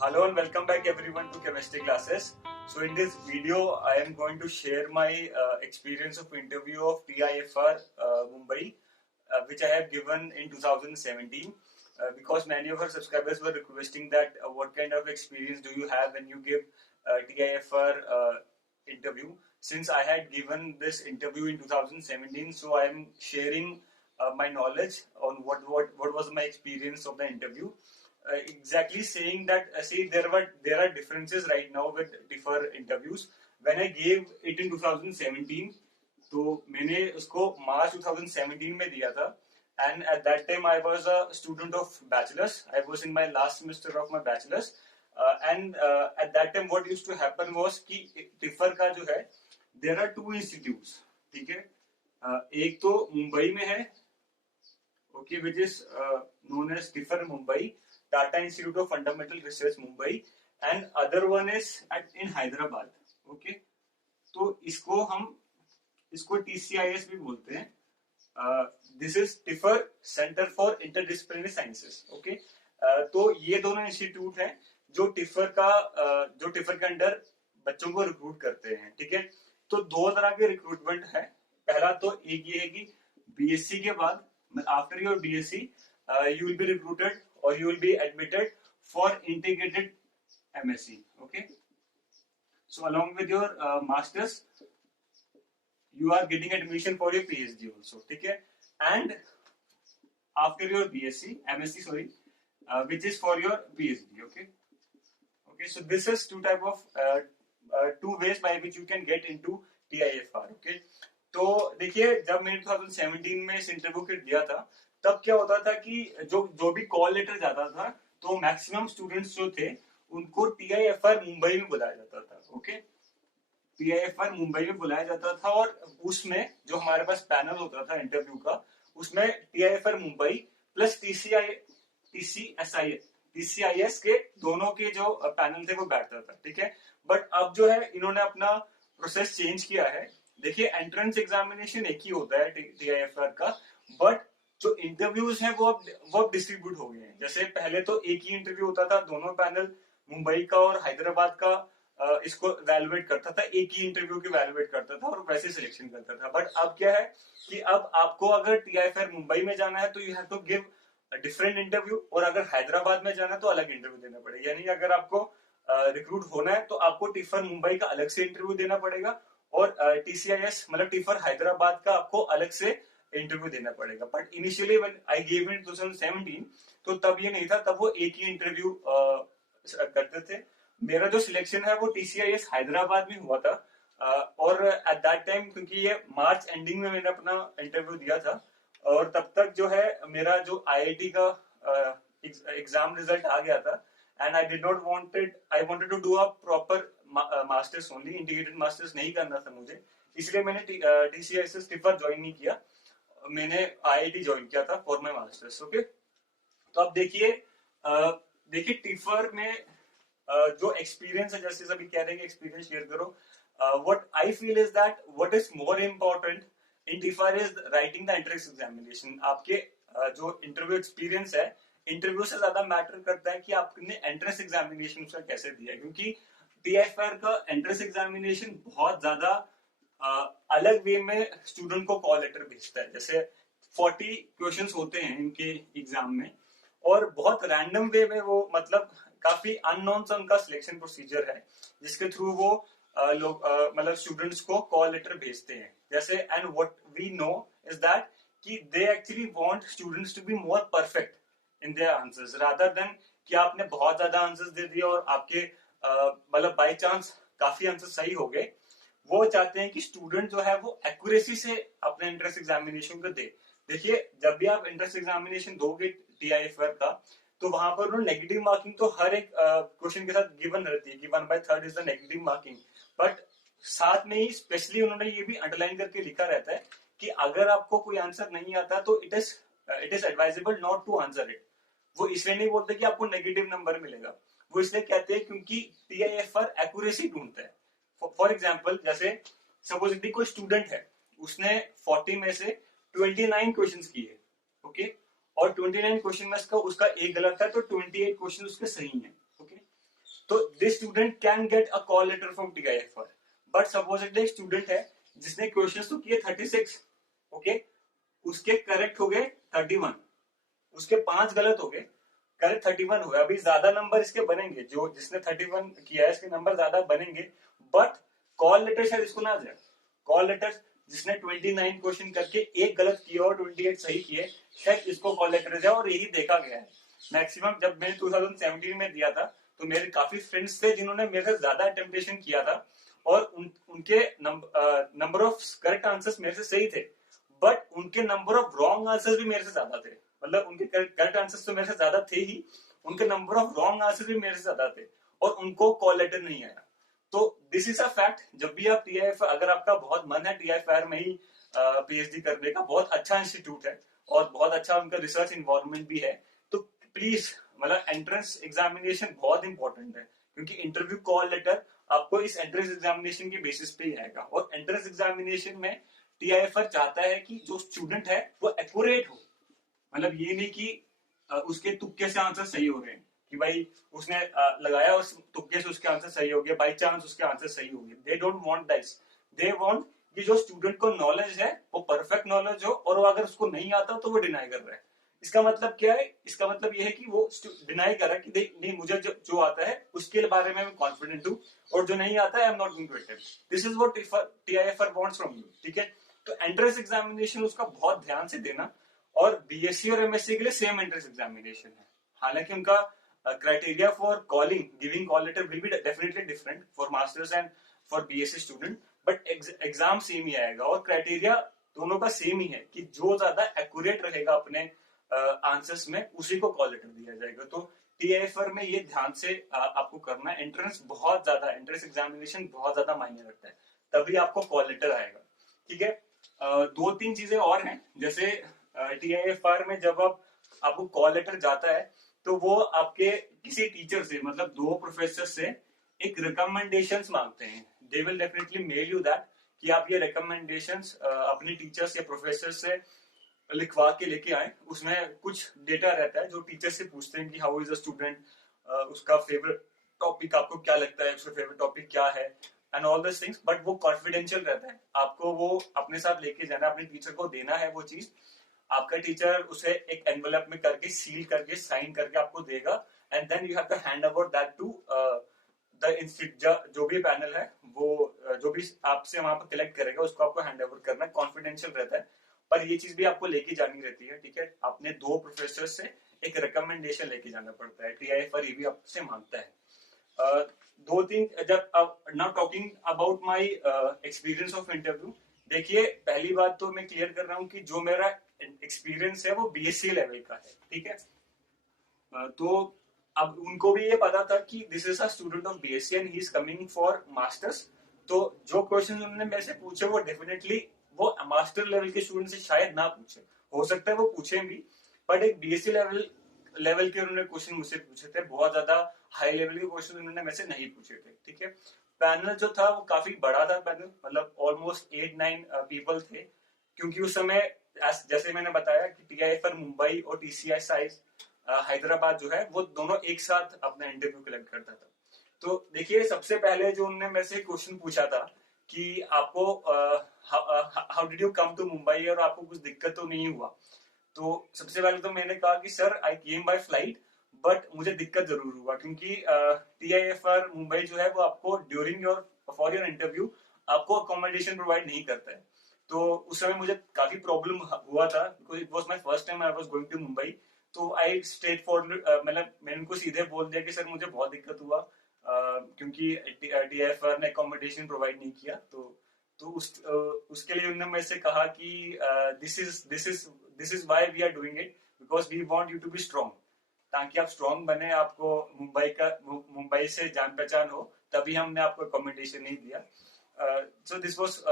Hello and welcome back everyone to chemistry classes. So in this video I am going to share my experience of interview of TIFR Mumbai which I have given in 2017 because many of our subscribers were requesting that what kind of experience do you have when you give TIFR interview. Since I had given this interview in 2017, so I am sharing my knowledge on what was my experience of the interview. Exactly saying that see there are differences right now with different interviews. When I gave it in 2017, तो मैंने उसको मार्च 2017 में दिया था. And at that time I was a student of bachelor's. I was in my last semester of my bachelor's. And at that time what used to happen was कि tipper का जो है there are two institutes. ठीक है. एक तो मुंबई में है, okay, which is known as tipper Mumbai, Tata Institute of Fundamental Research Mumbai, and other one is in Hyderabad. Okay, तो इसको TCIS भी बोलते हैं. This is TIFR Center for Interdisciplinary Sciences. Okay, तो ये दोनों इंस्टीट्यूट हैं जो टिफर के अंडर बच्चों को रिक्रूट करते हैं. ठीक है, तो दो तरह के रिक्रूटमेंट है. पहला तो एक ये है कि बीएससी के बाद after your BSc you will be recruited or you will be admitted for integrated MSc. Okay, so along with your masters you are getting admission for your PhD also. ठीक है, and after your BSc MSc sorry which is for your PhD. Okay, so this is two ways by which you can get into TIFR. Okay, तो देखिए जब मैंने 2017 में इस interview के दिया था तब क्या होता था कि जो भी कॉल लेटर जाता था तो मैक्सिमम स्टूडेंट्स जो थे उनको TIFR मुंबई में बुलाया जाता था. ओके, TIFR मुंबई में बुलाया जाता था और उसमें जो हमारे पास पैनल होता था इंटरव्यू का उसमें TIFR मुंबई प्लस TCIS के दोनों के जो पैनल थे वो बैठता था. ठीक है, बट अब जो है इन्होंने अपना प्रोसेस चेंज किया है. देखिए एंट्रेंस एग्जामिनेशन एक ही होता है TIFR का, बट जो इंटरव्यूज हैं वो अब डिस्ट्रीब्यूट हो गए हैं. जैसे पहले तो एक ही इंटरव्यू होता था, दोनों पैनल मुंबई का और हैदराबाद का इसको वैल्यूएट करता था, एक ही इंटरव्यू की वैल्यूएट करता था और वैसे सिलेक्शन करता था. बट अब क्या है कि अब आपको अगर TIFR मुंबई में जाना है तो you have to give different interview, और अगर हैदराबाद में जाना है तो अलग इंटरव्यू देना पड़ेगा. यानी अगर आपको रिक्रूट होना है तो आपको टिफर मुंबई का अलग से इंटरव्यू देना पड़ेगा और TCIS मतलब टिफर हैदराबाद का आपको अलग से इंटरव्यू देना पड़ेगा. But initially when I give in 2017 तो तब ये नहीं था, तब वो एक ही इंटरव्यू करते थे. मेरा जो सिलेक्शन है वो TCIS हैदराबाद में हुआ था और एट दैट टाइम क्योंकि ये मार्च एंडिंग में मैंने अपना इंटरव्यू दिया था और तब तक जो है मेरा जो IIT का एग्जाम रिजल्ट आ गया था. And I wanted to do a proper masters only, integrated masters नहीं करना था मुझे, इसलिए मैंने TCIS टिफर ज्वाइन नहीं किया, मैंने IIT ज्वाइन किया था फॉर माय मास्टर्स. ओके, तो अब देखिए टिफर में जो एक्सपीरियंस है, जैसे सभी कह रहे हैं एक्सपीरियंस शेयर करो, what I feel is that what is more important in tipper is writing the entrance examination. आपके जो इंटरव्यू एक्सपीरियंस है इंटरव्यू से ज्यादा मैटर करता है कि आपने एंट्रेंस एग्जामिनेशन उसका कैसे दिया है, क्योंकि TIFR का एंट्रेंस एग्जामिनेशन बहुत ज्यादा अलग वे में स्टूडेंट को कॉल लेटर भेजता है. जैसे 40 क्वेश्चंस होते हैं इनके एग्जाम में और बहुत रैंडम वे में वो मतलब काफी अननोन सा उनका सिलेक्शन प्रोसीजर है जिसके थ्रू वो लोग मतलब स्टूडेंट्स को कॉल लेटर भेजते हैं. जैसे and what we know is that कि they actually want students to be more perfect in their answers rather than कि आपने बहुत ज्यादा आंसर्स दे दिए और आपके मतलब बाय चांस काफी आंसर सही हो गए. वो चाहते हैं कि स्टूडेंट जो है वो एक्यूरेसी से अपने एंट्रेंस एग्जामिनेशन को दे. देखिए जब भी आप एंट्रेंस एग्जामिनेशन दोगे TIFR का तो वहां पर नेगेटिव मार्किंग तो हर एक क्वेश्चन के साथ गिवन रहती है कि 1/3 is the negative marking. But साथ में ही स्पेशली उन्होंने ये भी अंडरलाइन करके लिखा रहता है कि अगर आपको कोई आंसर नहीं आता तो it is advisable not to answer it. वो इसलिए नहीं बोलते कि आपको नेगेटिव नंबर मिलेगा, वो इसलिए कहते हैं क्योंकि TIFR एक्यूरेसी ढूंढता है. फॉर एग्जाम्पल जैसे सपोज यदि कोई स्टूडेंट है उसने 40 में से 29 क्वेश्चंस किए, ओके, और 29 क्वेश्चन में उसका एक गलत है तो 28 क्वेश्चन उसके सही हैं. ओके, तो this student can get a call letter from TIFR. But suppose एक स्टूडेंट है जिसने क्वेश्चंस तो किए 36, ओके, उसके करेक्ट हो गए 31, उसके 5 गलत हो गए, करेक्ट 31 हुआ। अभी ज्यादा नंबर इसके बनेंगे, जो जिसने 31 किया है इसके नंबर ज्यादा बनेंगे, बट कॉल लेटर शायद इसको ना जाए। कॉल लेटर जिसने 29 क्वेश्चन करके एक गलत किया और 28 सही किए, शायद इसको कॉल लेटर जाए। और यही देखा गया है मैक्सिमम। जब मैंने 2017 में दिया था तो मेरे काफी फ्रेंड्स थे जिन्होंने मेरे से ज्यादा अटेम्प्टेशन किया था, और उनके नंबर ऑफ करेक्ट आंसर्स मेरे से सही थे, बट उनके नंबर ऑफ रॉन्ग आंसर्स भी मेरे से ज्यादा थे। मतलब उनके करेक्ट आंसर्स तो मेरे से ज्यादा थे ही, उनके नंबर ऑफ रॉन्ग आंसर्स भी मेरे से ज्यादा थे, और उनको कॉल लेटर नहीं आया। तो दिस इज अ फैक्ट। जब भी आप टीआईएफ, अगर आपका बहुत मन है टीआईएफआर में ही पीएचडी करने का, बहुत अच्छा इंस्टीट्यूट है और बहुत अच्छा उनका रिसर्च इन्वायरमेंट भी है, तो प्लीज, मतलब एंट्रेंस एग्जामिनेशन बहुत इंपॉर्टेंट है, क्योंकि इंटरव्यू कॉल लेटर आपको इस एंट्रेंस एग्जामिनेशन के बेसिस पे ही आएगा। और एंट्रेंस एग्जामिनेशन में टीआईएफआर चाहता है कि जो स्टूडेंट है वो एक्यूरेट हो। मतलब ये नहीं कि उसके तुक्के से आंसर सही हो रहे हैं, कि भाई उसने लगाया उस तुक्के से उसके आंसर सही हो गए, बाई चांस उसके आंसर सही हो गए। They don't want this. They want कि जो स्टूडेंट को नॉलेज है वो परफेक्ट नॉलेज हो, और वो अगर उसको नहीं आता तो वो डिनाई कर रहा है। इसका मतलब क्या है? इसका मतलब ये है कि वो डिनाई कर रहा है कि नहीं, मुझे जो आता है उसके बारे में मैं कॉन्फिडेंट हूँ, और जो नहीं आता है I am not going to attempt. This is what TIFR wants from you, ठीक है। तो एंट्रेंस एग्जामिनेशन उसका बहुत ध्यान से देना। और बीएससी और एमएससी के लिए सेम एंट्रेंस एग्जामिनेशन है। हालांकि उनका criteria for calling, giving call letter will be definitely different for masters and for BSc student, but exam same ही आएगा। और क्राइटेरिया दोनों का सेम ही है कि जो ज्यादा एक्यूरेट रहेगा अपने आंसर्स में, उसी को कॉल लेटर दिया जाएगा। तो टीआईएफआर में ये ध्यान से आपको करना है। एंट्रेंस बहुत ज्यादा, एंट्रेंस एग्जामिनेशन बहुत ज्यादा मायने रखता है, तभी आपको कॉल लेटर आएगा, ठीक है। दो तीन चीजें और हैं, जैसे टीआईएफआर में जब आपको कॉल लेटर जाता है तो वो आपके किसी टीचर से, मतलब 2 प्रोफेसर से एक रिकमेंडेशंस मांगते हैं। They will definitely mail you that कि आप ये रिकमेंडेशंस अपने टीचर्स या प्रोफेसर से लिखवा के लेके आए। उसमें कुछ डेटा रहता है जो टीचर से पूछते हैं कि हाउ इज अ स्टूडेंट, उसका फेवरेट टॉपिक आपको क्या लगता है, उसका फेवरेट टॉपिक क्या है, and all this things. But वो कॉन्फिडेंशियल रहता है, आपको वो अपने साथ लेके जाना, अपने टीचर को देना है वो चीज। आपका टीचर उसे एक एनवेलप में करके, सील करके, साइन करके आपको देगा, and then you have to hand over that to the institute. जो भी पैनल है वो जो भी आपसे वहां पर कलेक्ट करेगा उसको आपको हैंड ओवर करना है। कॉन्फिडेंशियल रहता है, पर ये चीज भी आपको लेके जानी रहती है, ठीक है। अपने 2 प्रोफेसर से एक रिकमेंडेशन लेके जाना पड़ता है, टीआईएफआर ये भी आपसे मांगता है। 2-3 जब now talking about my experience of interview. देखिए, पहली बात तो मैं क्लियर कर रहा हूँ कि जो मेरा एक्सपीरियंस है वो बीएससी लेवल का है, ठीक है। तो अब उनको भी ये पता था कि this is a student of BSc and he is coming for masters. तो जो क्वेश्चन उन्होंने मेरे से पूछे वो डेफिनेटली वो मास्टर लेवल के स्टूडेंट से शायद ना पूछे, हो सकता है वो पूछे भी, बट एक बीएससी लेवल के उन्होंने क्वेश्चन मुझसे पूछे थे। बहुत ज्यादा हाई लेवल के क्वेश्चन उन्होंने मेरे से नहीं पूछे थे, ठीक है। पैनल जो था वो काफी बड़ा था पैनल, मतलब ऑलमोस्ट 8-9 पीपल थे, क्योंकि उस समय जैसे मैंने बताया कि टीआईएफआर मुंबई और टीसीएस हैदराबाद जो है वो दोनों एक साथ अपना इंटरव्यू कलेक्ट करता था। तो देखिए, सबसे पहले जो उन्होंने मेरे से क्वेश्चन पूछा था कि आपको how did you come to Mumbai, और आपको कुछ दिक्कत तो नहीं हुआ। तो सबसे पहले तो मैंने कहा कि sir I came by flight, but मुझे दिक्कत जरूर हुआ, क्योंकि टीआईएफआर मुंबई जो है वो आपको during your for your interview आपको अकोमोडेशन प्रोवाइड नहीं करता है। तो उस समय मुझे काफी प्रॉब्लम हुआ था, because it was my first time I was going to Mumbai. तो आई स्ट्रेट फॉरवर्ड, मतलब मैंने उनको सीधे बोल दिया कि सर मुझे बहुत दिक्कत हुआ, क्योंकि टीआईएफआर ने अकोमोडेशन प्रोवाइड नहीं किया। तो उसके लिए उन्होंने मेरे से कहा कि this is why we are doing it, because we want you to be strong, ताकि आप स्ट्रांग बने, आपको मुंबई से जान पहचान हो, तभी हमने आपको अकोमोडेशन नहीं दिया। So this was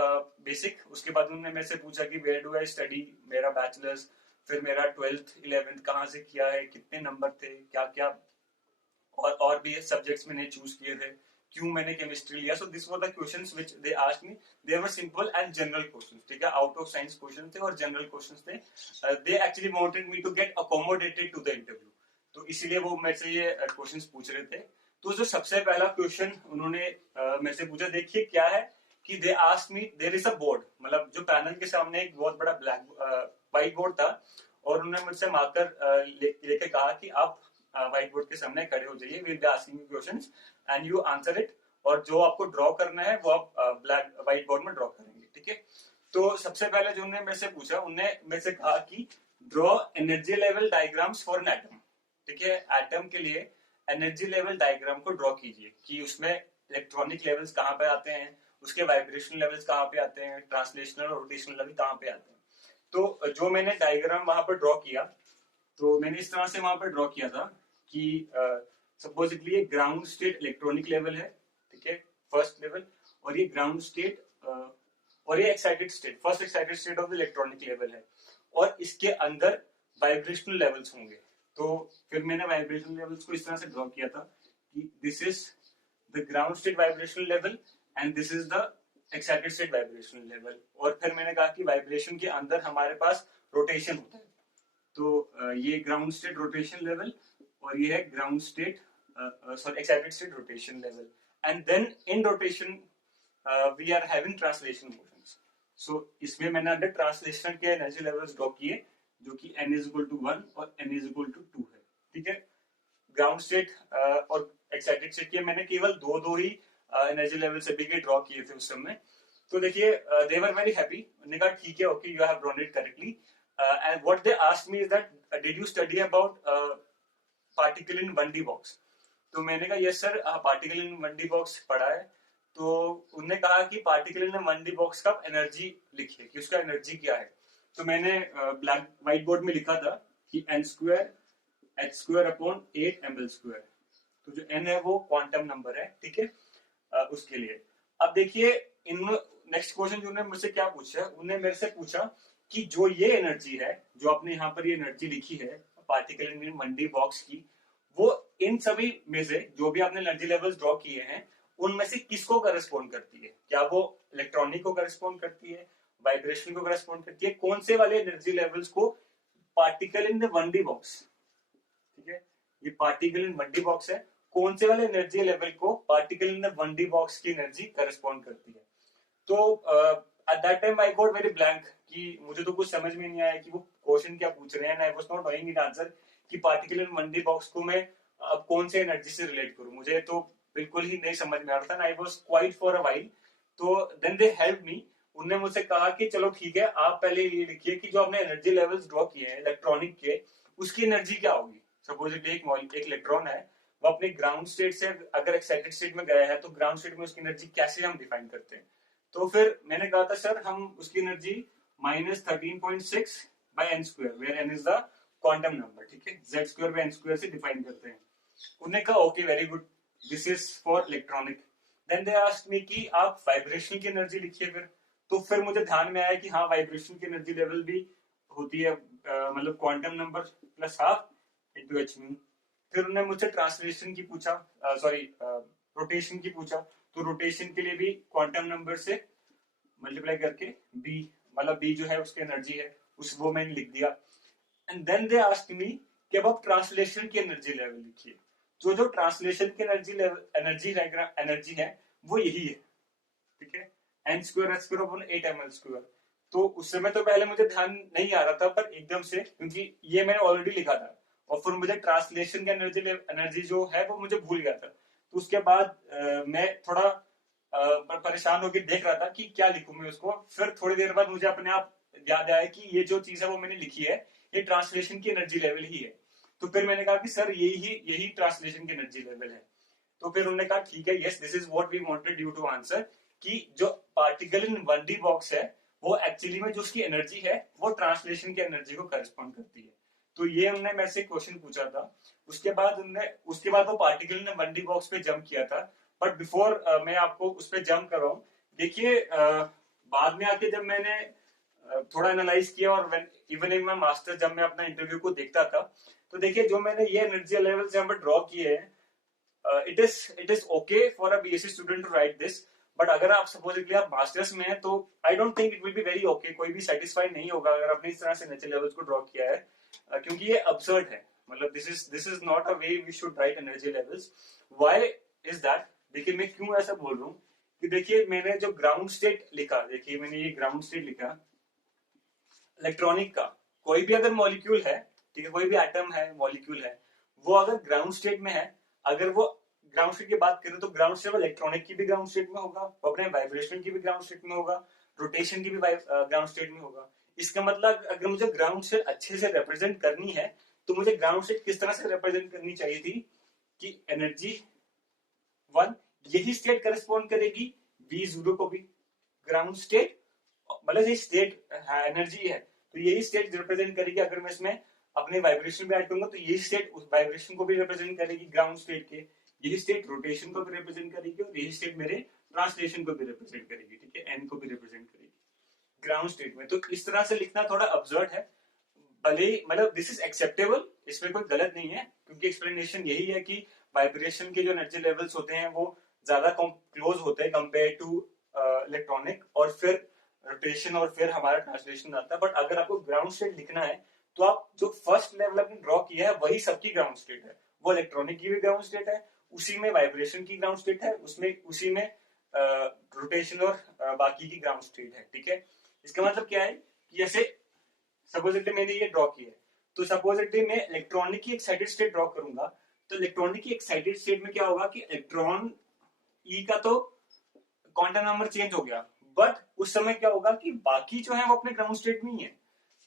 basic. उसके बाद उन्होंने मेरे से पूछा कि वेयर डू आई स्टडी, मेरा बैचलर्स, फिर मेरा 12th 11th कहाँ से किया है, कितने नंबर थे, क्या क्या और भी सब्जेक्ट्स मैंने चूज किए थे, क्यों मैंने केमिस्ट्री लिया। So this were the questions which they asked me. They were simple and general questions, ठीक है, आउट ऑफ साइंस क्वेश्चन थे और जनरल क्वेश्चंस थे। They actually wanted me to get accommodated to the interview, तो इसीलिए वो मेरे से ये क्वेश्चंस पूछ रहे थे। तो जो सबसे पहला क्वेश्चन उन्होंने मेरे से पूछा, देखिए क्या है कि they asked me, there is a board, मतलब जो पैनल के सामने एक बहुत बड़ा ब्लैक व्हाइट बोर्ड था, और उन्होंने मुझसे मार्कर लेके कहा कि आप व्हाइट बोर्ड के सामने खड़े हो जाइए, will be asking you questions and you answer it, और जो आपको ड्रॉ करना है वो आप ब्लैक व्हाइट बोर्ड में ड्रॉ करेंगे, ठीक है। तो सबसे पहले जो उन्होंने मेरे से पूछा, उन्होंने मेरे से कहा कि draw energy level diagrams for an atom, ठीक है। एटम के लिए एनर्जी लेवल डायग्राम को ड्रॉ कीजिए कि उसमें इलेक्ट्रॉनिक लेवल्स कहाँ पे आते हैं, उसके वाइब्रेशनल लेवल्स कहाँ पे आते हैं, ट्रांसलेशनल और रोटेशनल लेवल कहाँ पे आते हैं। तो जो मैंने डायग्राम वहां पर ड्रॉ किया, तो मैंने इस तरह से वहां पर ड्रॉ किया था कि सपोजिटली ये ग्राउंड स्टेट इलेक्ट्रॉनिक लेवल है, ठीक है, फर्स्ट लेवल, और ये ग्राउंड स्टेट और ये excited state, first excited state of the electronic level है, और इसके अंदर वाइब्रेशनल लेवल्स होंगे। तो फिर मैंने वाइब्रेशनल लेवल्स को इस तरह से ड्रॉ किया था कि this is the ground state vibrational level and this is the excited state vibrational level. और फिर मैंने कहा कि वाइब्रेशन के अंदर हमारे पास रोटेशन होता है, तो ये ग्राउंड स्टेट रोटेशन लेवल और ये है ground state sorry excited state rotation level, and then in rotation we are having translation motions. So इसमें मैंने अंदर ट्रांसलेशन के एनर्जी लेवल्स ड्रॉ किए, जो कि n is equal to 1 और n is equal to 2 है, ठीक है। ग्राउंड स्टेट और एक्साइटेड स्टेट के मैंने केवल दो ही एनर्जी लेवल सभी के ड्रॉ किए थे उस समय। तो देखिए दे वर वेरी हैप्पी, उन्होंने कहा ठीक है, okay, you have drawn it correctly, and what they asked me is that did you study about particle in 1D box. तो मैंने कहा यस सर, पार्टिकल इन 1D बॉक्स पढ़ा है। तो उन्होंने कहा कि पार्टिकल इन 1D बॉक्स का एनर्जी लिखिए कि उसका एनर्जी क्या है। तो मैंने ब्लैक व्हाइट बोर्ड में लिखा था कि n square h square upon 8 ml square. तो जो n है वो क्वांटम नंबर है, ठीक है, उसके लिए। अब देखिए इन नेक्स्ट क्वेश्चन जो उन्होंने मुझसे क्या पूछा, उन्होंने मेरे से पूछा कि जो ये एनर्जी है, जो आपने यहाँ पर ये एनर्जी लिखी है पार्टिकल इन 1D बॉक्स की, वो इन सभी में से जो भी आपने एनर्जी लेवल्स ड्रॉ किए हैं उनमें से किसको करस्पॉन्ड करती है? क्या वो इलेक्ट्रॉनिक को करस्पॉन्ड करती है, वाइब्रेशन को करस्पॉन्ड करती है, कौन से वाले एनर्जी लेवल्स को particle in the 1D box, ठीक है, ये पार्टिकल इन 1D बॉक्स है, कौन से वाले एनर्जी लेवल को particle in the 1D box की एनर्जी करस्पॉन्ड करती है। तो at that time I got very blank कि मुझे तो कुछ समझ में नहीं आया कि वो क्वेश्चन क्या पूछ रहे हैं, आई was not knowing it answer कि पार्टिकल इन 1D बॉक्स को मैं अब कौन से एनर्जी से रिलेट करूं, मुझे तो बिल्कुल ही नहीं समझ में आ रहा था, I was quiet for a while. तो देन दे हेल्प मी, उन्होंने मुझसे कहा कि चलो ठीक है, आप पहले ये लिखिए कि जो आपने एनर्जी लेवल्स ड्रॉ किए हैं इलेक्ट्रॉनिक के, उसकी एनर्जी क्या होगी। सपोजिटली एक इलेक्ट्रॉन है, वो अपने ग्राउंड स्टेट से अगर एक्साइटेड स्टेट में गया है, तो ग्राउंड स्टेट में उसकी एनर्जी कैसे हम डिफाइन करते हैं। तो फिर मैंने कहा था सर हम उसकी energy -13.6 by n square, where n is the quantum number, ठीक है, z square by n square से डिफाइन करते हैं। उन्होंने कहा okay very good, this is for electronic. Then they asked me कि आप वाइब्रेशन की एनर्जी लिखिए फिर। तो फिर मुझे ध्यान में आया कि हाँ, वाइब्रेशन की एनर्जी लेवल भी होती है मतलब quantum number plus half into h mu. फिर उन्होंने मुझसे ट्रांसलेशन की पूछा, सॉरी रोटेशन की पूछा, तो रोटेशन के लिए भी क्वांटम नंबर से मल्टीप्लाई करके b, मतलब b जो है उसकी एनर्जी है, उस वो मैंने लिख दिया। And then they asked me कि अब आप ट्रांसलेशन की एनर्जी लेवल लिखिए। जो ट्रांसलेशन की एनर्जी है वो यही है, ठीक है, n square h square upon 8 ml square. तो उस समय तो पहले मुझे ध्यान नहीं आ रहा था, पर एकदम से, क्योंकि ये मैंने ऑलरेडी लिखा था और फिर मुझे ट्रांसलेशन की एनर्जी जो है वो मुझे भूल गया था। तो उसके बाद मैं थोड़ा परेशान होकर देख रहा था कि क्या लिखूं मैं उसको। फिर थोड़ी देर बाद मुझे अपने आप याद आया कि ये जो चीज है वो मैंने लिखी है, ये ट्रांसलेशन की एनर्जी लेवल ही है। तो फिर मैंने कहा कि सर यही ट्रांसलेशन की एनर्जी लेवल है। तो फिर उन्होंने कहा ठीक है, yes this is what we wanted you to answer, कि जो पार्टिकल इन 1D बॉक्स है वो एक्चुअली में जो उसकी एनर्जी है वो ट्रांसलेशन की एनर्जी को करस्पॉन्ड करती है। तो ये उन्होंने मेरे से क्वेश्चन पूछा था। उसके बाद वो पार्टिकल ने 1D बॉक्स पे जंप किया था। बट बिफोर मैं आपको उस पर जंप कर रहा हूँ, देखिए बाद में आके जब मैंने थोड़ा एनालाइज किया और इवन इन माय मास्टर जब मैं अपना इंटरव्यू को देखता था, तो देखिए जो मैंने ये एनर्जी लेवल्स यहाँ पर ड्रॉ किए हैं, it is okay for a BSc student to write this, but अगर आप सपोजिटली आप मास्टर्स में हैं तो I don't think it will be very okay, कोई भी सेटिस्फाइड नहीं होगा अगर आपने इस तरह से एनर्जी लेवल्स को ड्रॉ किया है, क्योंकि ये अब्सर्ड है। मतलब this is not a way we should write energy levels. Why is that? देखिए मैं क्यों ऐसा बोल रहा हूँ कि देखिए मैंने जो ग्राउंड स्टेट लिखा, देखिए मैंने ये ग्राउंड स्टेट लिखा इलेक्ट्रॉनिक का. कोई भी अगर मॉलिक्यूल है, ठीक है, कोई भी एटम है, मॉलिक्यूल है, वो अगर ग्राउंड स्टेट में है, अगर वो ग्राउंड स्टेट की बात करें तो ग्राउंड स्टेट इलेक्ट्रॉनिक की भी ग्राउंड स्टेट में होगा, वो अपने वाइब्रेशन की भी ग्राउंड स्टेट में होगा, रोटेशन की भी ग्राउंड स्टेट में होगा. इसका मतलब अगर मुझे ग्राउंड स्टेट अच्छे से रिप्रेजेंट करनी है तो मुझे ग्राउंड स्टेट किस तरह से रिप्रेजेंट करनी चाहिए थी कि एनर्जी 1 यही स्टेट करस्पॉन्ड करेगी V0 को भी. ग्राउंड स्टेट मतलब ये स्टेट एनर्जी है तो यही स्टेट रिप्रेजेंट करेगी. अगर मैं इसमें अपने वाइब्रेशन भी ऐड करूंगा तो यही स्टेट उस वाइब्रेशन को भी रिप्रेजेंट करेगी ग्राउंड स्टेट के. यही स्टेट रोटेशन को भी रिप्रेजेंट करेगी और यही स्टेट मेरे ट्रांसलेशन को भी रिप्रेजेंट करेगी. ठीक है, एन को भी रिप्रेजेंट करेगी ग्राउंड स्टेट में. तो इस तरह से लिखना थोड़ा अब्सर्ड है, भले मतलब दिस इज एक्सेप्टेबल, इसमें कोई गलत नहीं है, क्योंकि एक्सप्लेनेशन यही है कि वाइब्रेशन के जो एनर्जी लेवल्स होते हैं वो ज्यादा क्लोज होते हैं कंपेयर टू इलेक्ट्रॉनिक, और फिर रोटेशन और फिर हमारा ट्रांसलेशन आता है. बट अगर आपको ग्राउंड स्टेट लिखना है तो आप जो फर्स्ट लेवल आपने ड्रॉ किया है वही सबकी ग्राउंड स्टेट है. वो इलेक्ट्रॉनिक की भी ग्राउंड स्टेट है, उसी में वाइब्रेशन की ग्राउंड स्टेट है, उसमें उसी में रोटेशन और बाकी की ग्राउंड स्टेट है. ठीक है, इसका मतलब क्या है कि जैसे सपोजिटली मैंने ये ड्रॉ किया है, तो सपोजिटली मैं इलेक्ट्रॉनिक की एक्साइटेड स्टेट ड्रॉ करूंगा, तो इलेक्ट्रॉनिक की एक्साइटेड स्टेट में क्या होगा कि इलेक्ट्रॉन ई का तो क्वांटम नंबर चेंज हो गया, बट उस समय क्या होगा कि बाकी जो है वो अपने ग्राउंड स्टेट में ही है.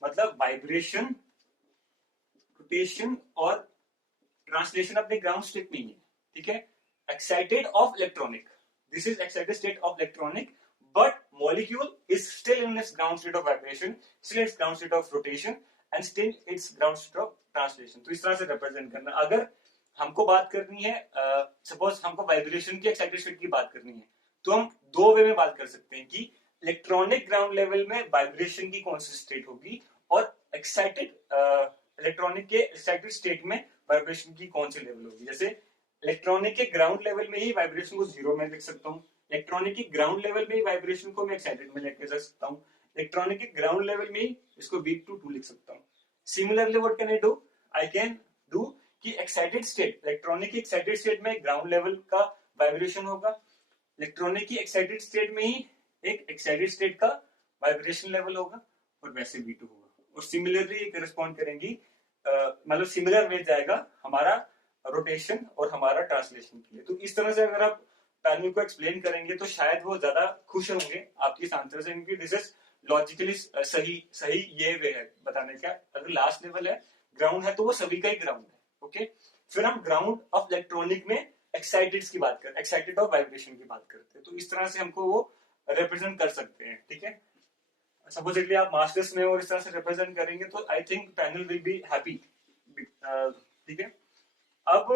मतलब वाइब्रेशन, रोटेशन और ट्रांसलेशन अपने ग्राउंड स्टेट में ही है. ठीक है, excited of electronic, this is excited state of electronic, but molecule is still in its ground state of vibration, still its ground state of rotation and still its ground state of translation. तो इस तरह से represent करना. अगर हमको बात करनी है, सपोज हमको वाइब्रेशन की एक्साइटेड स्टेट की बात करनी है, तो हम दो वे में बात कर सकते हैं कि इलेक्ट्रॉनिक ग्राउंड लेवल में वाइब्रेशन की कौन सी स्टेट होगी और एक्साइटेड इलेक्ट्रॉनिक के एक्साइटेड स्टेट में वाइब्रेशन की कौन सी लेवल होगी. जैसे इलेक्ट्रॉनिक के ग्राउंड लेवल में ही वाइब्रेशन को 0 में लिख सकता हूँ, इलेक्ट्रॉनिक की ग्राउंड लेवल में ही वाइब्रेशन को मैं एक्साइटेड में लेके जा सकता हूँ, इलेक्ट्रॉनिक के ग्राउंड लेवल में ही इसको वीक टू 2 लिख सकता हूँ. Similarly what can I do, I can do कि एक्साइटेड स्टेट, इलेक्ट्रॉनिक की एक्साइटेड स्टेट में ग्राउंड लेवल का वाइब्रेशन होगा, इलेक्ट्रॉनिक की एक्साइटेड स्टेट में ही एक एक्साइटेड स्टेट का वाइब्रेशन लेवल होगा और वैसे V2 होगा. और सिमिलरली ये करस्पॉन्ड करेंगी, मतलब सिमिलर वे जाएगा हमारा रोटेशन और हमारा ट्रांसलेशन के लिए. तो इस तरह से अगर आप पैनल को एक्सप्लेन करेंगे तो शायद वो ज्यादा खुश होंगे आपकी इस आंसर से, क्योंकि दिस इज लॉजिकली सही ये वे है बताने का. अगर लास्ट लेवल है, ग्राउंड है, तो वो सभी का ही ग्राउंड है. ओके, फिर हम ग्राउंड ऑफ इलेक्ट्रॉनिक में एक्साइटेड की बात करते हैं, एक्साइटेड ऑफ वाइब्रेशन की बात करते हैं. तो इस तरह से हमको वो रिप्रेजेंट कर सकते हैं. ठीक है, सपोजिटली आप मास्टर्स में और इस तरह से रिप्रेजेंट करेंगे तो I think panel will be happy. ठीक है, अब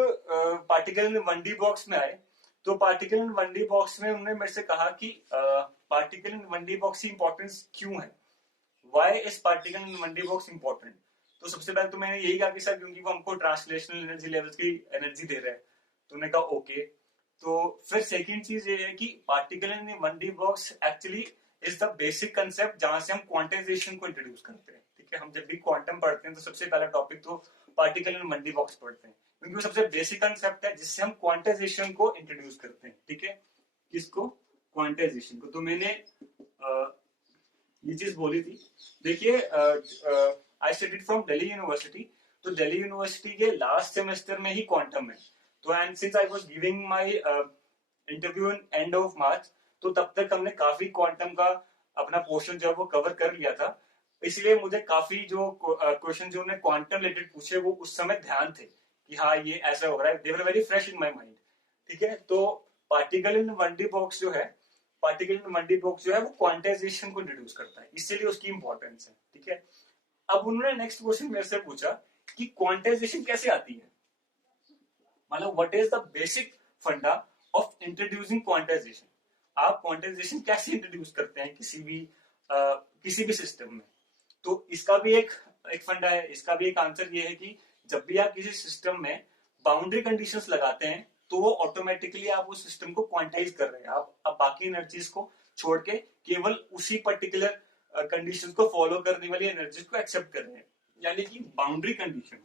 पार्टिकल इन 1D बॉक्स में आए, तो पार्टिकल इन 1D बॉक्स में उन्होंने मेरे से कहा कि पार्टिकल इन 1D बॉक्स की इंपॉर्टेंस क्यों है, why is particle in 1D box important. तो सबसे पहले तो मैंने यही कहा कि सर क्योंकि वो हमको ट्रांसलेशनल एनर्जी लेवल्स की एनर्जी दे रहे हैं, तो उन्होंने कहा ओके. तो फिर सेकंड चीज ये है कि particle in 1D box actually is the basic concept जहां से हम क्वांटाइजेशन को इंट्रोड्यूस करते हैं. ठीक है, हम जब भी क्वांटम पढ़ते हैं तो सबसे पहला टॉपिक तो पार्टिकल इन 1D बॉक्स पढ़ते हैं, क्योंकि वो सबसे बेसिक कंसेप्ट है जिससे हम क्वांटाइजेशन को इंट्रोड्यूस करते हैं. ठीक है, किसको, क्वांटाइजेशन को. तो मैंने ये चीज बोली थी. देखिए I studied from Delhi university, तो दिल्ली यूनिवर्सिटी के लास्ट सेमेस्टर में ही क्वांटम है. तो and since I was giving my interview in end of March, तो तब तक हमने काफी क्वांटम का अपना पोर्शन जो है वो कवर कर लिया था. इसलिए मुझे काफी जो क्वेश्चन जो उन्होंने क्वांटम रिलेटेड पूछे वो उस समय ध्यान थे कि हाँ ये ऐसा हो रहा है, they were very fresh in my mind. ठीक है, तो पार्टिकल इन 1D बॉक्स जो है, पार्टिकल इन 1D बॉक्स जो है वो क्वांटाइजेशन को इंट्रोड्यूस करता है, इसीलिए उसकी इंपॉर्टेंस है. ठीक है, अब उन्होंने नेक्स्ट क्वेश्चन मेरे से पूछा कि क्वांटाइजेशन कैसे आती है, मतलब व्हाट इज द बेसिक फंडा ऑफ इंट्रोड्यूसिंग क्वांटाइजेशन. आप क्वांटाइजेशन कैसे इंट्रोड्यूस करते हैं किसी भी सिस्टम में. तो इसका भी एक फंडा है, इसका भी एक आंसर ये है कि जब भी आप किसी सिस्टम में बाउंड्री कंडीशंस लगाते हैं तो वो ऑटोमेटिकली आप उस सिस्टम को क्वांटाइज कर रहे हैं. आप बाकी एनर्जीज को छोड़ के केवल उसी पर्टिकुलर कंडीशंस को फॉलो करने वाली एनर्जीज को एक्सेप्ट कर रहे हैं, यानी कि बाउंड्री कंडीशन.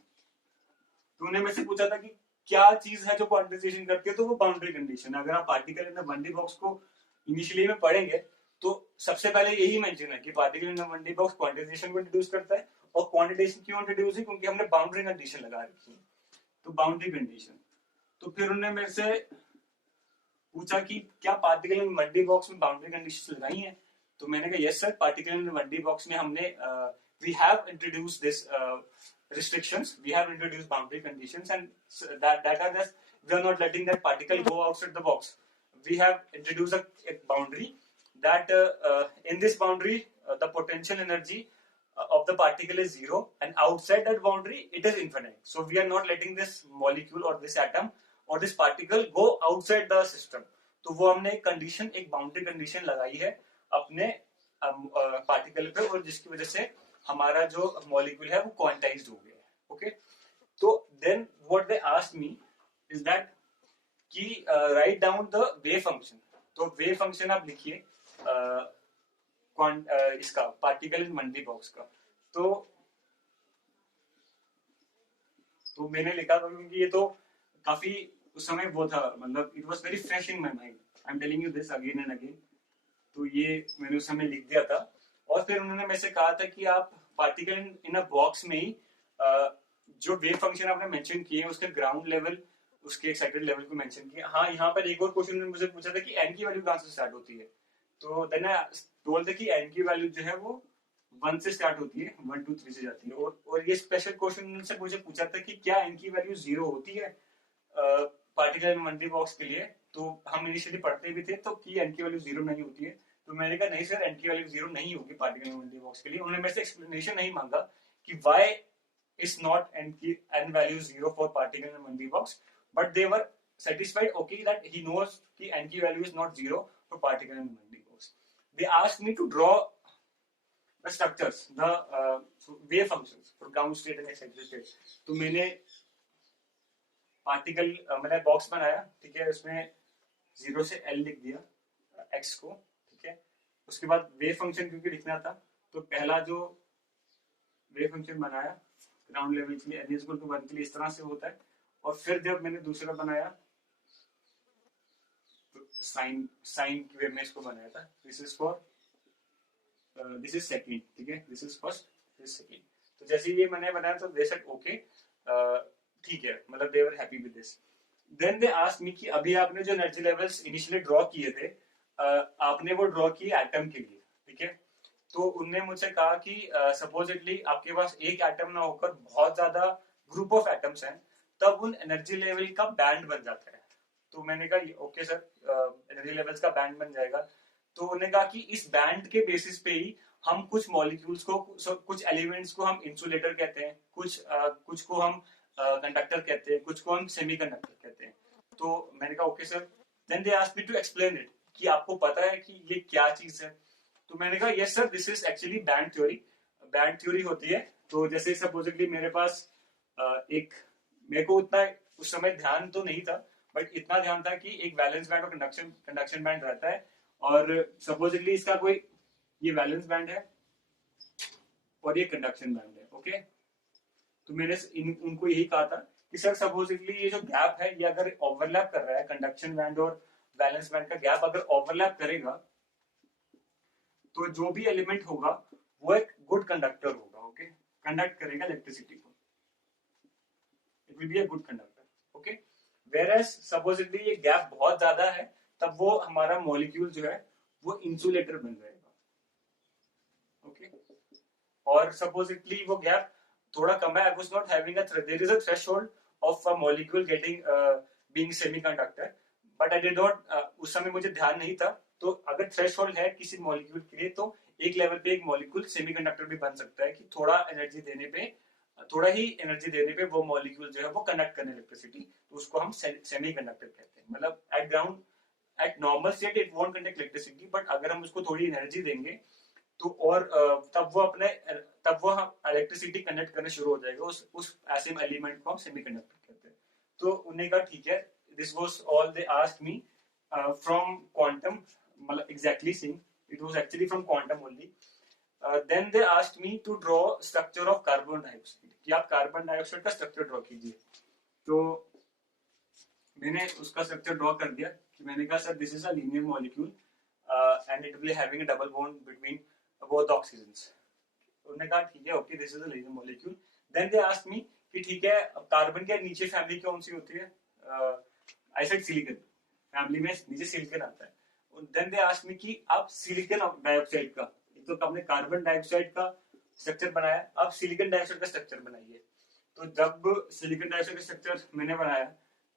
तूने मेरे से पूछा था कि क्या चीज है जो क्वांटाइजेशन करती है, तो वो बाउंड्री कंडीशन। अगर आप पार्टिकल इन द बंडी बॉक्स को इनिशियली में पढ़ेंगे तो सबसे पहले यही मेंशन है कि पार्टिकल इन द बंडी बॉक्स क्वांटाइजेशन को इंट्रोड्यूस करता है। और क्वांटिटेशन क्यों इंट्रोड्यूस है? क्योंकि हमने बाउंड्री कंडीशन लगा रखी है, तो बाउंड्री कंडीशन। तो फिर उन्होंने मेरे से पूछा कि क्या पार्टिकल इन बंडी बॉक्स में बाउंड्री कंडीशन लगाई है? तो मैंने कहा यस सर, पार्टिकल इन बंडी बॉक्स में हमने we have introduce this restrictions, we have introduced boundary conditions, and that are just, we are not letting that particle go outside the box. We have introduced a boundary that in this boundary the potential energy of the particle is zero, and outside that boundary it is infinite. So we are not letting this molecule or this atom or this particle go outside the system. तो वो हमने एक condition, एक boundary condition लगाई है अपने particle पे, और जिसकी वजह से हमारा जो मॉलिक्यूल है वो क्वांटाइज्ड हो गया है। ओके, तो then what they asked me is that कि write down the wave function. तो वेव फंक्शन आप लिखिए इसका पार्टिकल इन बंडी बॉक्स का। तो मैंने लिखा था क्योंकि ये तो काफी उस समय वो था, मतलब it was very fresh in my mind, I am telling you this again and again. तो ये मैंने उस समय लिख दिया था। और फिर उन्होंने मेरे से कहा था कि आप पार्टिकल इन अ बॉक्स में ही जो वेव फंक्शन आपने मेंशन किए उसके ग्राउंड लेवल, उसके एक्साइटेड लेवल को मेंशन किया। हाँ, यहाँ पर एक और क्वेश्चन उन्होंने मुझे पूछा था कि एन की वैल्यू कहाँ से स्टार्ट होती है। तो देन आई टोल्ड कि एन की वैल्यू जो है वो 1 से स्टार्ट होती है, 1 2 3 से जाती है। और ये स्पेशल क्वेश्चन उनसे मुझे पूछा था कि क्या एन की वैल्यू 0 होती है पार्टिकल इन बंडी बॉक्स के लिए। तो हम इनिशियली पढ़ते भी थे तो कि एन की वैल्यू 0 नहीं होती है। तो मैंने कहा नहीं सर, एन की वैल्यू 0 नहीं होगी पार्टिकल इन बंडी बॉक्स के लिए। उन्होंने मेरे से एक्सप्लेनेशन नहीं मांगा कि why is not n value 0 for particle in Monday box, but they were satisfied okay that he knows कि n की value is not 0 for particle in Monday box. They asked me to draw the structures, the wave functions for ground state and excited state. तो मैंने particle मैंने box बनाया, ठीक है, उसमें 0 से L लिख दिया x को, ठीक है। उसके बाद वेव फंक्शन क्योंकि लिखना था तो पहला जो वेव फंक्शन बनाया ग्राउंड लेवल के लिए n इक्वल टू 1 के लिए इस तरह से होता है। और फिर जब मैंने दूसरा बनाया तो साइन की वे में इसको बनाया था। This is for this is second, ठीक है, this is first, this second. तो जैसे ये मैंने बनाया तो दे सेड ओके, ठीक है, मतलब they were happy with this. Then they asked me कि अभी आपने जो एनर्जी लेवल्स इनिशियली ड्रॉ किए थे आपने वो ड्रॉ किए एटम के लिए, ठीक है। तो उनने मुझसे कहा कि सपोजिटली आपके पास एक एटम ना होकर बहुत ज्यादा ग्रुप ऑफ एटम्स हैं, तब उन एनर्जी लेवल का बैंड बन जाता है। तो मैंने कहा ओके सर, एनर्जी लेवल्स का बैंड बन जाएगा। तो उन्होंने कहा कि इस बैंड के बेसिस पे ही हम कुछ मॉलिक्यूल्स को, कुछ एलिमेंट्स को हम इंसुलेटर कहते हैं, कुछ को हम कंडक्टर कहते हैं, कुछ को हम सेमीकंडक्टर कहते हैं। तो मैंने कहा okay sir. Then they asked me to explain it कि आपको पता है कि ये क्या चीज है। तो मैंने कहा yes sir, this is actually band theory. Band theory होती है तो जैसे सपोजिटली मेरे पास एक, मेरे को उतना उस समय ध्यान तो नहीं था, बट इतना ध्यान था कि एक वैलेंस बैंड और कंडक्शन बैंड रहता है। और सपोजिटली इसका कोई ये वैलेंस बैंड है और ये कंडक्शन बैंड है, ओके। तो मैंने उनको यही कहा था कि सर सपोजिटली ये जो गैप है ये अगर ओवरलैप कर रहा है, कंडक्शन बैंड और वैलेंस बैंड का गैप अगर ओवरलैप करेगा तो जो भी एलिमेंट होगा वो एक गुड कंडक्टर होगा, ओके, कंडक्ट करेगा इलेक्ट्रिसिटी को, it will be a good conductor, okay. Whereas supposedly ये गैप बहुत ज्यादा है तब वो हमारा मॉलिक्यूल जो है वो इंसुलेटर बन जाएगा, ओके। और सपोजिटली वो गैप थोड़ा कम है, I was not having a there is a threshold of a molecule getting being semiconductor, but I did not, उस समय मुझे ध्यान नहीं था। तो अगर थ्रेशोल्ड है किसी मॉलिक्यूल के लिए तो एक लेवल पे एक मॉलिक्यूल सेमीकंडक्टर भी बन सकता है कि थोड़ा ही एनर्जी देने पे वो मॉलिक्यूल जो है वो कंडक्ट करने इलेक्ट्रिसिटी, तो उसको हम सेमीकंडक्टर कहते हैं। मतलब eight ground, eight normal state it won't conduct electricity, but अगर हम उसको थोड़ी एनर्जी देंगे तो और तब वो इलेक्ट्रिसिटी कंडक्ट करना शुरू हो जाएगा। उस ऐसे एलिमेंट को हम सेमीकंडक्टर कहते हैं। तो उन्हें कहा ठीक है, this was all they asked me from quantum, मतलब exactly same, it was actually from quantum only. Then they asked me to draw structure of carbon dioxide, कि आप कार्बन डाइऑक्साइड का स्ट्रक्चर ड्रॉ कीजिए। तो मैंने उसका स्ट्रक्चर ड्रॉ कर दिया कि मैंने कहा sir this is a linear molecule and it will having a double bond between both oxygens. उन्होंने कहा ठीक है okay this is a linear molecule. Then they asked me कि ठीक है अब कार्बन के नीचे फैमिली कौन सी होती है? आई सेड सिलिकॉन, फैमिली में नीचे सिलिकॉन आता है। देन दे आस्क्ड मी कि आप सिलिकॉन डाइऑक्साइड का, एक तो आपने कार्बन डाइऑक्साइड का स्ट्रक्चर बनाया, आप सिलिकॉन डाइऑक्साइड का स्ट्रक्चर बनाइए। तो जब सिलिकॉन डाइऑक्साइड का स्ट्रक्चर मैंने बनाया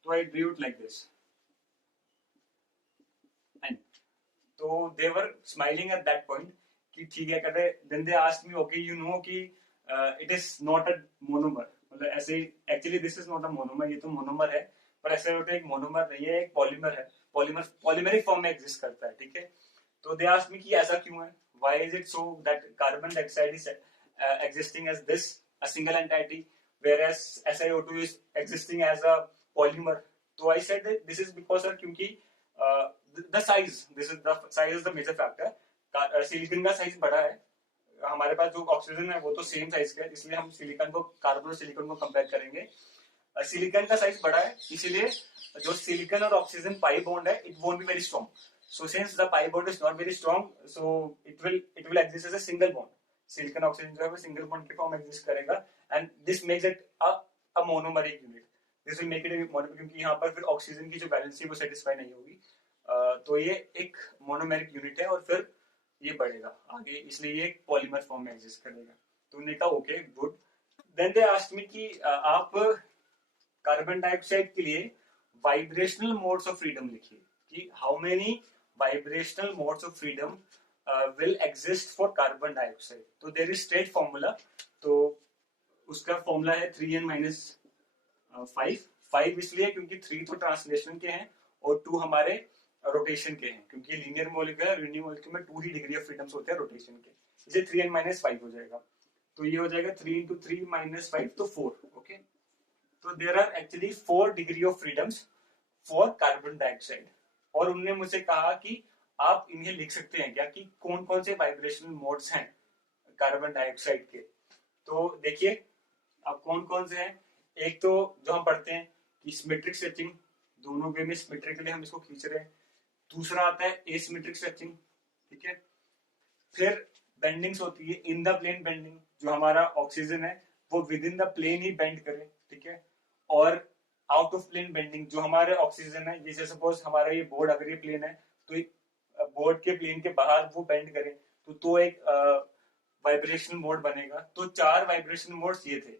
तो I drew it like this. तो they were smiling at that point कि ठीक है कहते। Then they asked me okay you know कि it is not a monomer, मतलब ऐसे actually this is not a monomer, ये तो मोनोमर है पर ऐसे होता है एक मोनोमर नहीं है, एक पॉलीमर है, पॉलीमर पॉलीमेरिक फॉर्म में एग्जिस्ट करता है, ठीक है। तो दे आस्क्ड मी कि ऐसा क्यों है, why is it so that carbon dioxide is existing as this a single entity whereas SiO2 is existing as a polymer। तो I said that this is because क्योंकि the size, this is the size is the major factor। Silicon का size बड़ा है, हमारे पास जो oxygen है वो तो सेम साइज का है, इसलिए हम सिलिकॉन को कार्बन और सिलिकॉन को कंपेयर करेंगे। सिलिकॉन का साइज बड़ा है इसलिए जो सिलिकॉन और ऑक्सीजन पाई बॉन्ड है it won't be very strong. So since the pi bond is not very strong so it will exist as a single bond. Silicon oxygen जो है वो सिंगल बॉन्ड के फॉर्म एग्जिस्ट करेगा and this makes it a monomeric unit. This will make it monomeric क्योंकि यहाँ पर फिर oxygen की जो बैलेंस है वो सेटिस्फाई नहीं होगी। तो ये एक मोनोमेरिक यूनिट है और फिर ये बढ़ेगा आगे, इसलिए ये पॉलीमर फॉर्म में एग्जिस्ट करेगा। तो उन्होंने कहा okay good. Then they asked me कि आप कार्बन डाइऑक्साइड के लिए वाइब्रेशनल मोड्स ऑफ फ्रीडम लिखिए कि how many vibrational modes of freedom will exist for carbon dioxide. तो देयर इज स्ट्रेट फॉर्मूला, तो उसका फॉर्मूला है 3n माइनस 5 इसलिए क्योंकि 3 तो ट्रांसलेशन के हैं और 2 हमारे रोटेशन के हैं, क्योंकि लीनियर मॉलिक्यूल है, लीनियर मॉलिक्यूल में 2 ही डिग्री ऑफ फ्रीडम होते हैं रोटेशन के, इसे 3n माइनस 5 हो जाएगा। तो ये हो जाएगा 3 इंटू 3 माइनस 5 तो 4। ओके, तो there are actually 4 degree of freedoms for carbon dioxide. और उन्होंने मुझसे कहा कि आप इन्हें लिख सकते हैं क्या कि कौन कौन से वाइब्रेशनल मोड्स हैं कार्बन डाइऑक्साइड के। तो देखिए अब कौन कौन से हैं। एक तो जो हम पढ़ते हैं कि सिमेट्रिक स्ट्रेचिंग, दोनों वे में सिमेट्रिकली हम इसको खींच रहे हैं। दूसरा आता है एसिमेट्रिक स्ट्रेचिंग, ठीक है। फिर बेंडिंग्स होती है इन द प्लेन बेंडिंग, जो हमारा ऑक्सीजन है वो विद इन द प्लेन ही बेंड करे, ठीक है। और आउट ऑफ प्लेन बेंडिंग, जो हमारे ऑक्सीजन है जैसे सपोज हमारा ये बोर्ड अगर ये प्लेन है तो बोर्ड के प्लेन के बाहर वो बेंड करे तो एक वाइब्रेशनल मोड बनेगा। तो 4 वाइब्रेशनल मोड्स ये थे।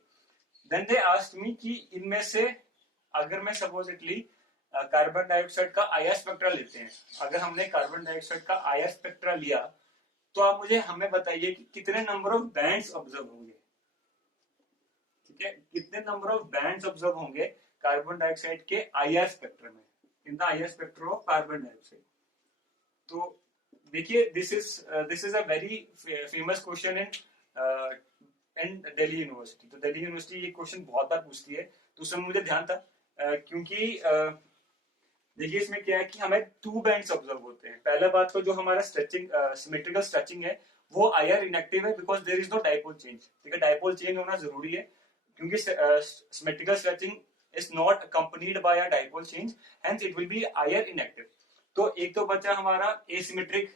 देन दे आस्क्ड मी कि इनमें से अगर मैं सपोजिटली कार्बन डाइऑक्साइड का आईआर स्पेक्ट्रा लेते हैं, अगर हमने कार्बन डाइऑक्साइड का आईआर स्पेक्ट्रा लिया तो आप मुझे हमें बताइए कि कितने नंबर ऑफ बैंड्स ऑब्जर्व होंगे, ठीक है। कितने नंबर ऑफ बैंड्स ऑब्जर्व होंगे कार्बन डाइऑक्साइड के आईआर स्पेक्ट्रम में, in the IR spectrum of carbon dioxide. तो देखिए this is a very famous question in Delhi university. तो दिल्ली यूनिवर्सिटी ये क्वेश्चन बहुत बार पूछती है, तो उसमें मुझे ध्यान था क्योंकि देखिए इसमें क्या है कि हमें 2 बैंड्स ऑब्जर्व होते हैं। पहला बात तो जो हमारा स्ट्रेचिंग सिमेट्रिकल स्ट्रेचिंग है वो आईआर इनएक्टिव है because there is no dipole change, ठीक है। डाइपोल चेंज होना जरूरी है क्योंकि symmetrical stretching is not accompanied by a dipole change, hence it will be IR inactive. तो एक तो बचा हमारा एसिमेट्रिक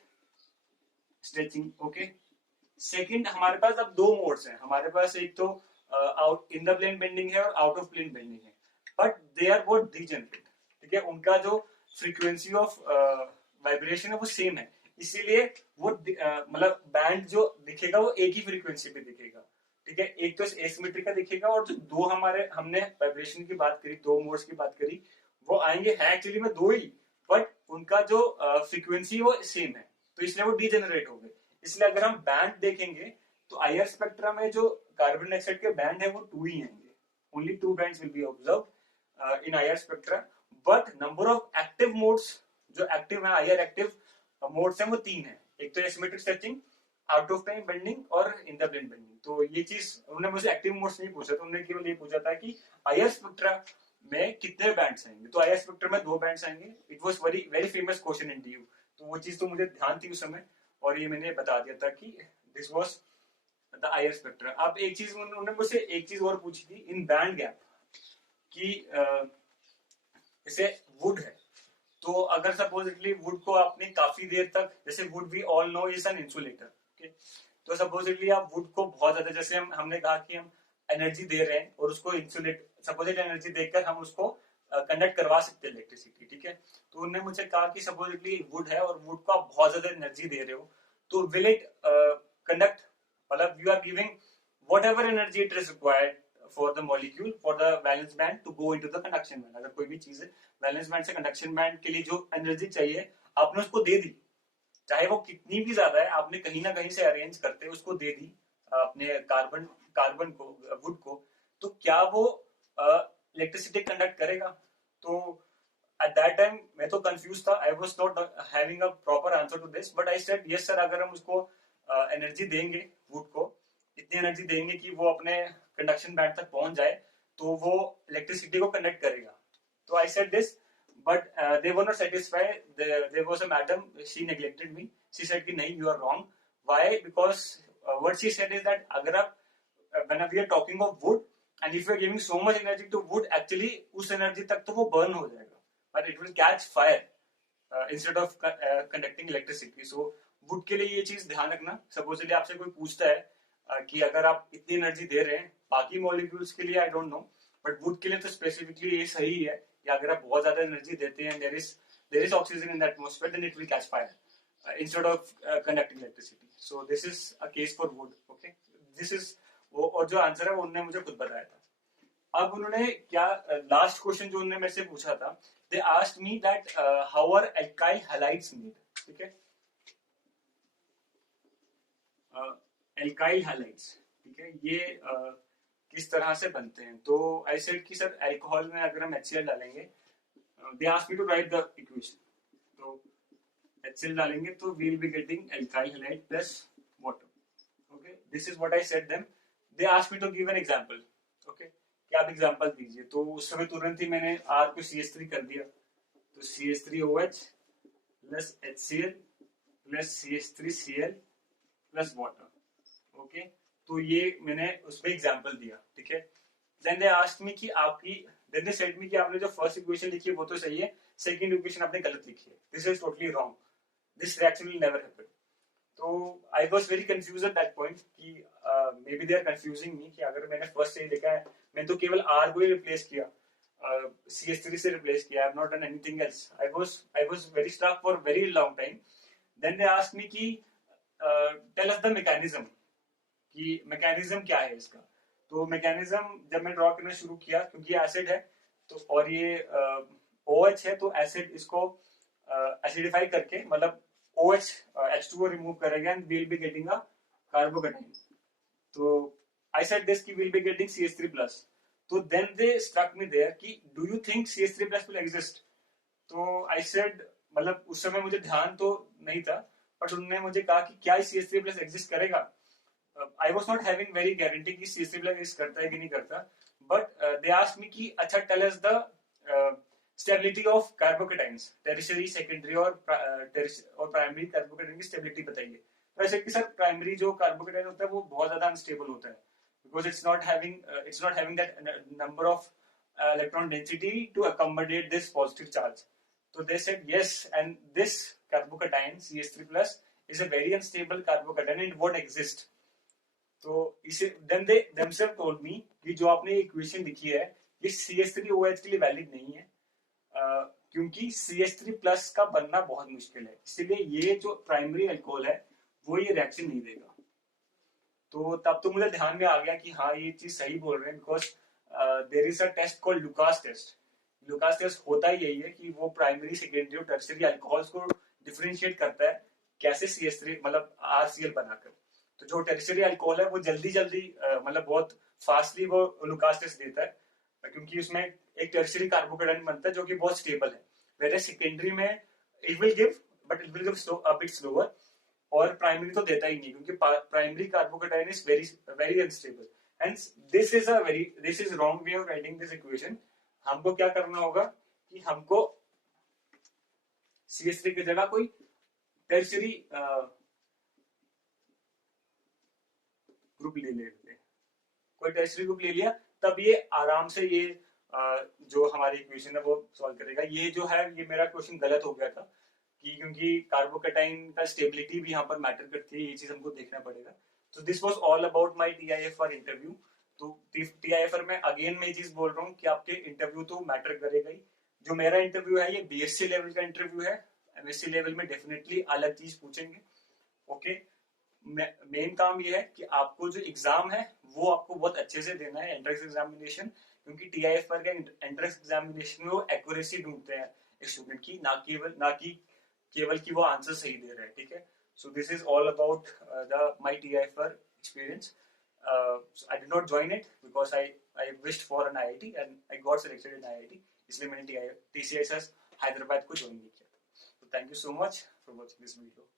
स्ट्रेचिंग, ओके। सेकंड हमारे पास अब 2 मोड्स हैं हमारे पास, एक तो out in the plane bending है और आउट ऑफ प्लेन बेंडिंग है, but they are both degenerate, ठीक है। उनका जो फ्रीक्वेंसी ऑफ वाइब्रेशन है वो सेम है, इसीलिए वो मतलब बैंड जो दिखेगा वो एक ही फ्रीक्वेंसी पे दिखेगा, ठीक है। एक तो एसिमेट्रिक का दिखेगा और जो 2 हमारे हमने वाइब्रेशन की बात करी, 2 मोड्स की बात करी, वो आएंगे है एक्चुअली में 2 ही, बट उनका जो फ्रीक्वेंसी वो सेम है, तो इसलिए वो डीजेनरेट हो गए। इसलिए अगर हम बैंड देखेंगे तो आईआर स्पेक्ट्रा में जो कार्बन डाइऑक्साइड के बैंड है वो 2 ही आएंगे, only 2 bands will be observed in IR spectra. But number of active modes जो एक्टिव है आईआर एक्टिव मोड्स हैं वो 3 है, एक तो asymmetric stretching, out of plane bending और इन द प्लेन बेंडिंग। तो ये चीज उन्होंने मुझे एक्टिव मोड्स नहीं पूछा, तो उन्होंने केवल ये पूछा था कि आईआर स्पेक्ट्रा में कितने बैंड्स आएंगे। तो आईआर स्पेक्ट्रा में 2 बैंड्स आएंगे। It was very very famous question in DU, तो वो चीज तो मुझे ध्यान थी उस समय और ये मैंने बता दिया था कि this was the IR spectra. अब एक चीज उन्होंने मुझसे एक चीज और पूछी थी इन बैंड गैप, कि जैसे वुड है, तो अगर सपोजिटली वुड को आपने काफी देर तक, जैसे wood we all know is an insulator, okay, तो सपोजिटली आप वुड को बहुत ज्यादा, जैसे हमने कहा कि हम एनर्जी दे रहे हैं और उसको इंसुलेट, सपोजिट एनर्जी देकर हम उसको कंडक्ट करवा सकते हैं इलेक्ट्रिसिटी, ठीक है। तो उन्होंने मुझे कहा कि सपोजिटली वुड है और वुड को आप बहुत ज्यादा एनर्जी दे रहे हो, तो विल इट कंडक्ट, मतलब you are giving whatever energy it is required for the molecule for the valence band to go into the conduction band। अगर कोई भी चीज है वैलेंस बैंड से कंडक्शन बैंड के लिए जो एनर्जी चाहिए आपने उसको दे दी, चाहे वो कितनी भी ज्यादा है, आपने कहीं ना कहीं से अरेंज करते उसको दे दी अपने कार्बन को, वुड को, तो क्या वो इलेक्ट्रिसिटी कंडक्ट करेगा? तो एट दैट टाइम मैं तो कंफ्यूज था, I was not having a proper answer to this, but I said yes sir, अगर हम उसको एनर्जी देंगे, वुड को इतनी एनर्जी देंगे कि वो अपने कंडक्शन बैंड तक पहुंच जाए, तो वो इलेक्ट्रिसिटी को कंडक्ट करेगा। तो I said this, but they were not satisfied. There was a madam, she neglected me. She said कि नहीं, you are wrong. Why? Because what she said is that अगर आप when we are talking of wood and if you are giving so much energy to wood, actually उस energy तक तो वो burn हो जाएगा, but it will catch fire instead of conducting electricity. So wood के लिए ये चीज ध्यान रखना। सपोजली आपसे कोई पूछता है कि अगर आप इतनी एनर्जी दे रहे हैं, बाकी मॉलिक्यूल्स के लिए I don't know, but would के लिए तो स्पेसिफिकली ये सही है कि अगर आप बहुत ज्यादा एनर्जी देते हैं, there is oxygen in the atmosphere, then it will catch fire instead of conducting electricity. So this is a case for wood, okay. This is वो, और जो आंसर है वो उन्होंने मुझे खुद बताया था। अब उन्होंने क्या, लास्ट क्वेश्चन जो उन्होंने मेरे से पूछा था, they asked me that how are alkyl halides made, ठीक है, एल्काइल हैलाइड्स, ठीक है, ये किस तरह से बनते हैं। तो आई सेड कि सर अल्कोहल में अगर हम HCl डालेंगे, they asked me to write the equation, तो HCl डालेंगे तो we will be getting alkyl halide plus water, okay, this is what I said them. They asked me to give an example, okay, कि आप example दीजिए। तो उस समय तुरंत ही मैंने R को CH3 कर दिया, तो CH3OH plus HCl plus CH3Cl plus water, okay, तो ये मैंने उसमें एग्जांपल दिया, ठीक है। देन दे आस्क्ड मी कि आपकी, देन दे सेड मी कि आपने जो फर्स्ट इक्वेशन लिखी है वो तो सही है, सेकंड इक्वेशन आपने गलत लिखी है, this is totally wrong, this reaction will never happen. तो I was very confuse at that point कि maybe they are confusing me, कि अगर मैंने फर्स्ट सही लिखा है, मैंने तो केवल R को ही रिप्लेस किया, CH3 से रिप्लेस किया, I have not done anything else. I was very struck for very long time. Then they asked me कि टेल अस द मैकेनिज्म, कि मैकेनिज्म क्या है इसका। तो मैकेनिज्म जब मैं ड्रॉ करना शुरू किया, क्योंकि एसिड है तो, और ये OH है, तो एसिड इसको एसिडिफाई करके, मतलब OH H2O रिमूव करेगा and we will be getting a carbocation. तो आई सेड दिस कि will be getting CH3 plus. तो then they struck me there कि do you think CH3 plus will exist. तो I said, मतलब उस समय मुझे ध्यान तो नहीं था, बट उन्होंने मुझे कहा कि क्या CH3 प्लस एग्जिस्ट करेगा। I was not having very guarantee कि CH3 प्लस एग्जिस्ट करता है कि नहीं करता, बट दे आस्क्ड मी कि अच्छा tell us the stability of carbocations, tertiary, secondary और प्राइमरी कार्बोकेटाइन की स्टेबिलिटी बताइए। तो ऐसे कि सर प्राइमरी जो कार्बोकेटाइन होता है वो बहुत ज्यादा अनस्टेबल होता है, because it's not having that number of electron density to accommodate this positive charge. So they said yes, and this carbocation CH3 plus is a very unstable carbocation and it won't exist. तो इसे then they themselves told me कि जो आपने equation लिखी है ये CH3OH के लिए वैलिड नहीं है, क्योंकि CH3 प्लस का बनना बहुत मुश्किल है, इसलिए ये जो प्राइमरी अल्कोहल है वो ये रिएक्शन नहीं देगा। तो तब तो मुझे ध्यान में आ गया कि हाँ ये चीज सही बोल रहे हैं, because there is a test called Lucas test. Lucas test होता ही यही है कि वो प्राइमरी, सेकेंडरी और टर्शियरी अल्कोहल्स को डिफरेंशिएट करता है कैसे CH3 मतलब RCl बनाकर। तो जो टर्शियरी अल्कोहल है वो जल्दी मतलब बहुत फास्टली वो लुकास टेस्ट देता है, क्योंकि उसमें एक टर्शियरी कार्बोकेटाइन बनता है जो कि बहुत स्टेबल है, वेयर सेकेंडरी में it will give, but it will give a bit slower, और प्राइमरी तो देता ही नहीं, क्योंकि primary carbocation is very unstable. And this is wrong way of writing this equation. हमको क्या करना होगा कि हमको CH3 की जगह कोई टर्शियरी ग्रुप ले लेते हैं, कोई टर्शियरी ग्रुप ले लिया, तब ये आराम से ये जो हमारी इक्वेशन है वो सॉल्व करेगा। ये जो है ये मेरा क्वेश्चन गलत हो गया था कि क्योंकि कार्बोकेटाइन का स्टेबिलिटी भी यहाँ पर मैटर करती है, ये चीज हमको देखना पड़ेगा। तो this was all about my TIFR interview. तो टीआईएफआर में अगेन मैं ये चीज बोल रहा हूँ कि आपके इंटरव्यू तो मैटर करेगा ही। जो मेरा इंटरव्यू है ये बीएससी लेवल का इंटरव्यू है, एमएससी लेवल में डेफिनेटली अलग चीज पूछेंगे। ओके, मेन काम ये है कि आपको जो एग्जाम है वो आपको बहुत अच्छे से देना है, एंट्रेंस एग्जामिनेशन, क्योंकि टीआईएफआर का एंट्रेंस एग्जामिनेशन में वो एक्यूरेसी ढूंढते हैं एक स्टूडेंट की, ना कि केवल कि वो आंसर सही दे रहे हैं। ठीक है, सो this is all about the my TIFR experience. I did not join it because I wished for an IIT and I got selected in IIT, इसलिए मैंने टीसीएसएस हैदराबाद को ज्वाइन नहीं किया। तो thank you so much for watching this video.